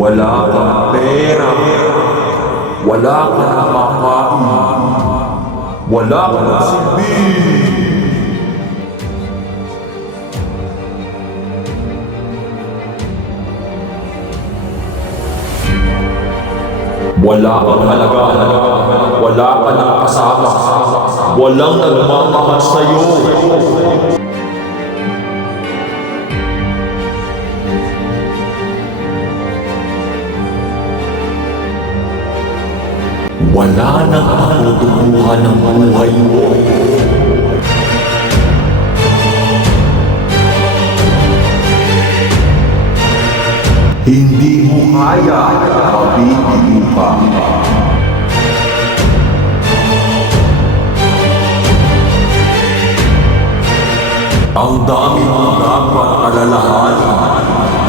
Wala kang pera. Wala kang makakain. Wala kang silbi. Wala kang halaga. Wala ka ng kasama. Walang nagmamahal sa'yo. Wala nang matutubuhan ng buhay mo. Hindi mo kaya, mabibigo ka. Ang dami mong dapat alalahanin.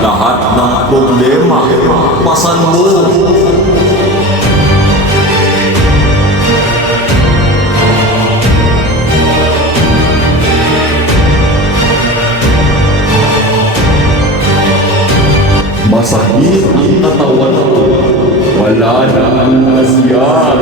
Lahat ng problema, pasan mo. Masakit ang katawan ko. Wala na ang nasyan.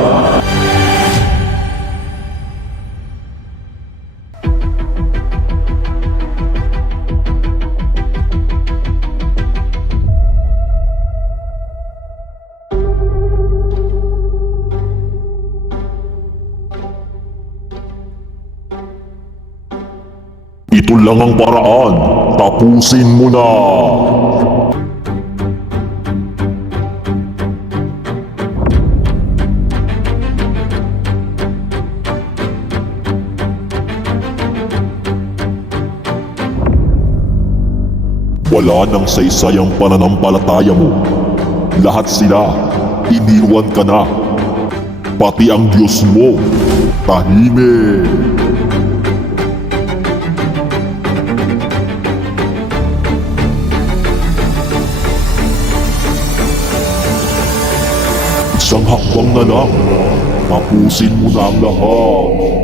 Ito lang ang paraan. Tapusin mo na. Wala nang saysay ang pananampalataya mo. Lahat sila, iniwan ka na. Pati ang Diyos mo, tahimik. Isang hakbang na lang, tapusin mo na ang lahat.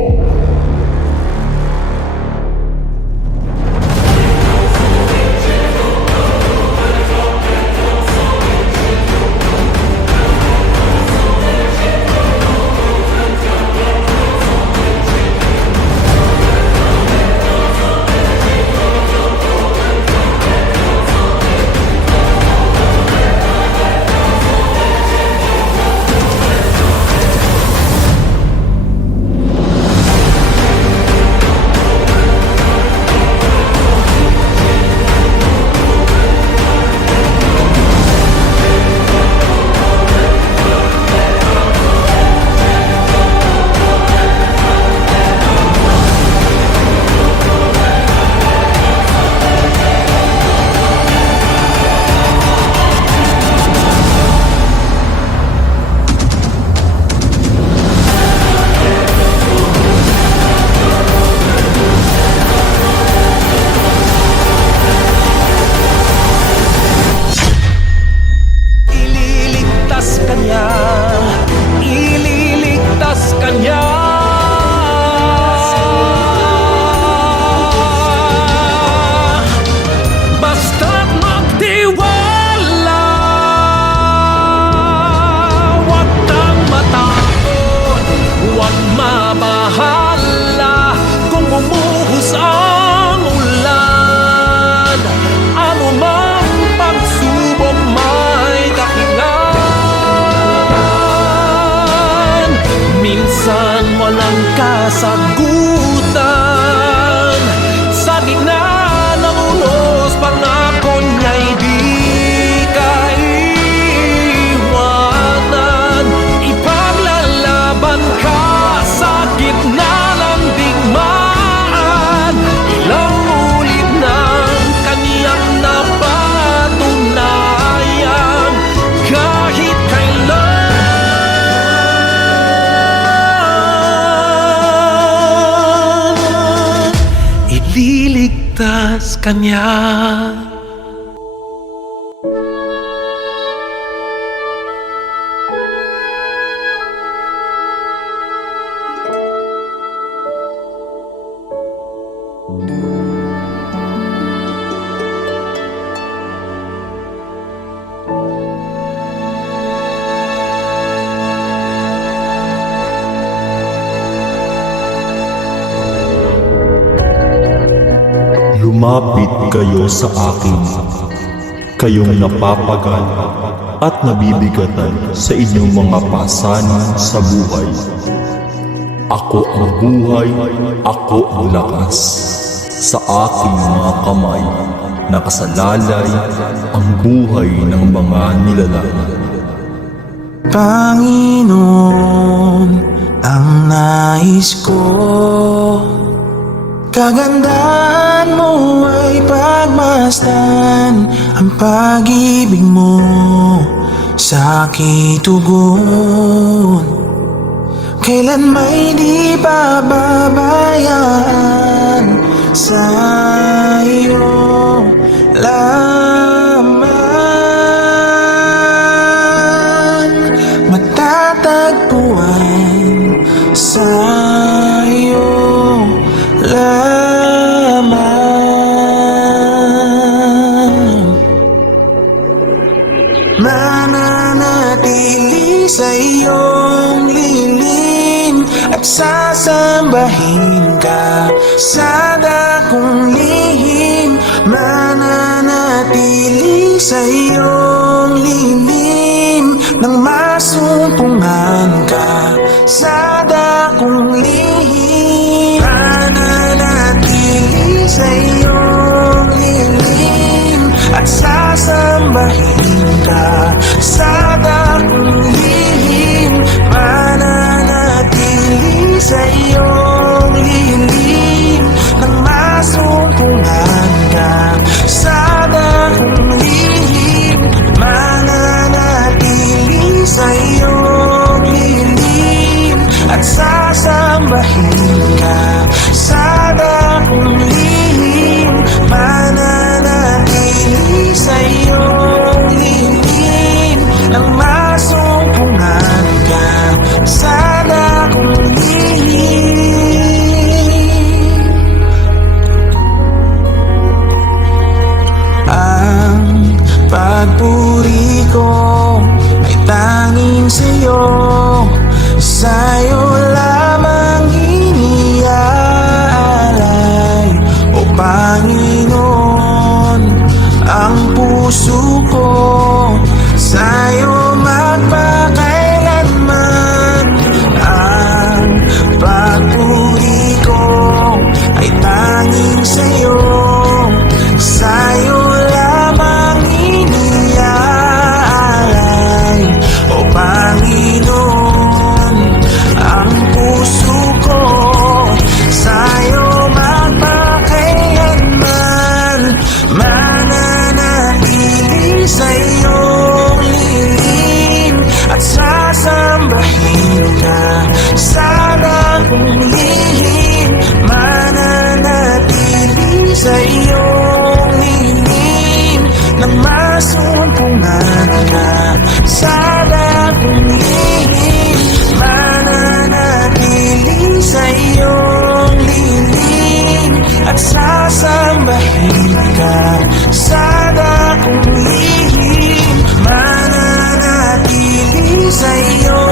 Kasagutan sa gitna ng unos, pangako niya'y di kaiwanan. Ipaglalaban ka sa gitna ng digmaan. Ilang ulit ng kaniyang napatunayan, kahit kailan ililigtas ka niya. Lumapit kayo sa akin, kayong napapagal at nabibigatan sa inyong mga pasanin sa buhay. Ako ang buhay, ako ang lakas. Sa aking mga kamay, nakasalalay ang buhay ng mga nilalang. Panginoon, ang nais ko, kagandahan mo ay pagmasdan ang pag-ibig mo sa aking tugon. Kailan may di pababayaan sa iyo lamang, matatagpuan sa iyo lamang. Mananatili sa iyong lilim at sasambahin ka sa dakong lihim. Mananatili sa iyong lilim nang masumpungan ka sa dakong lihim. Mananatili sa iyong lilim at sasambahin ka sa dakong lihim. Mananatili sa iyong lilim nang masumpungan ka sa dakong lihim. Mananatili sa iyong lilim at sasambahin ka sa dakong lihim. Mananatili sa iyong lilim nang masumpungan ka sa dakong lihim. Ang pagpuri ko ay tanging sa'yo, sa'yo lamang iniaalay, o Panginoon, ang puso ko sa'yo magpakailanman. Ang pagpuri ko ay tanging sa'yo, sa'yo lamang iniaalay, o Panginoon, ang puso ko sa'yo magpakailanman. Mananatili sa iyong lilim at sasambahin ka sa dakong lihim. Mananatili sa iyong lilim nang masumpungan ka sa dakong lihim. Mananatili sa iyong lilim at sasambahin ka sa dakong lihim. Mananatili sa iyong